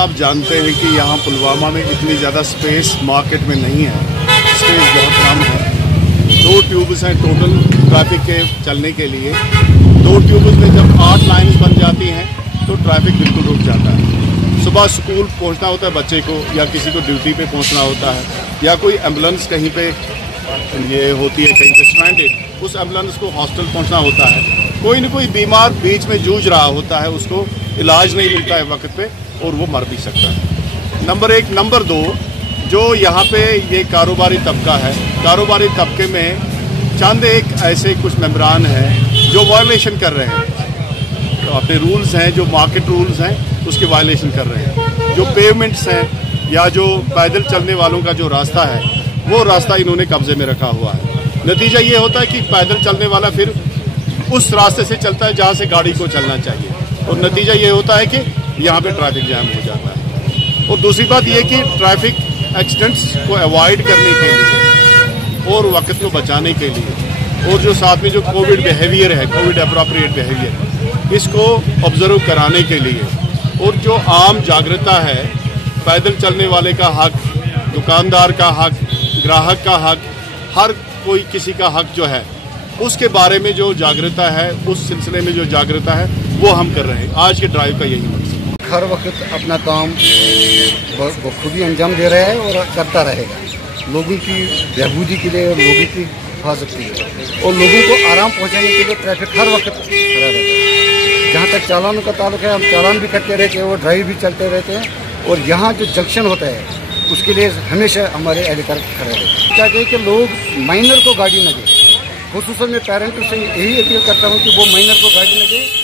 आप जानते हैं कि यहाँ पुलवामा में इतनी ज़्यादा स्पेस मार्केट में नहीं है, स्पेस बहुत कम है। 2 ट्यूब्स हैं टोटल ट्रैफिक के चलने के लिए। 2 ट्यूब्स में जब 8 लाइन्स बन जाती हैं तो ट्रैफिक बिल्कुल रुक जाता है। सुबह स्कूल पहुँचना होता है बच्चे को, या किसी को ड्यूटी पे पहुँचना होता है, या कोई एम्बुलेंस कहीं पे ये होती है कहीं पे स्ट्रैंडेड, उस एम्बुलेंस को हॉस्टल पहुँचना होता है। कोई न कोई बीमार बीच में जूझ रहा होता है, उसको इलाज नहीं मिलता है वक्त पे और वो मर भी सकता है। नंबर 1। नंबर 2, जो यहाँ पे ये कारोबारी तबका है, कारोबारी तबके में चंद एक ऐसे कुछ मेंबरान हैं जो वायलेशन कर रहे हैं, तो अपने रूल्स हैं, जो मार्केट रूल्स हैं उसके वायलेशन कर रहे हैं। जो पेवमेंट्स हैं या जो पैदल चलने वालों का जो रास्ता है, वो रास्ता इन्होंने कब्जे में रखा हुआ है। नतीजा ये होता है कि पैदल चलने वाला फिर उस रास्ते से चलता है जहाँ से गाड़ी को चलना चाहिए, और नतीजा ये होता है कि यहाँ पे ट्रैफिक जैम हो जाता है। और दूसरी बात ये कि ट्रैफिक एक्सीडेंट्स को अवॉइड करने के लिए और वक्त को बचाने के लिए, और जो साथ में जो कोविड बिहेवियर है, कोविड अप्रोप्रिएट बिहेवियर, इसको ऑब्जर्व कराने के लिए, और जो आम जागरूकता है, पैदल चलने वाले का हक, दुकानदार का हक, ग्राहक का हक, हर कोई किसी का हक जो है उसके बारे में जो जागरूकता है, उस सिलसिले में जो जागरूकता है वो हम कर रहे हैं। आज के ड्राइव का यही मकसद है। हर वक्त अपना काम बखूबी अंजाम दे रहा है और करता रहेगा, लोगों की बहबूदी के लिए और लोगों की हिफाजत के लिए, और लोगों को आराम पहुंचाने के लिए ट्रैफिक हर वक्त खड़ा रहता है। जहाँ तक चालानों का ताल्लुक है, हम चालान भी करते रहते हैं और ड्राइव भी चलते रहते हैं, और यहाँ जो जंक्शन होता है उसके लिए हमेशा हमारे एहलकार खड़े रहते हैं। चाहते हैं कि लोग माइनर को गाड़ी न दें, खुसूसन मैं पेरेंट्स से यही अपील करता हूँ कि वो माइनर को गाड़ी न दें।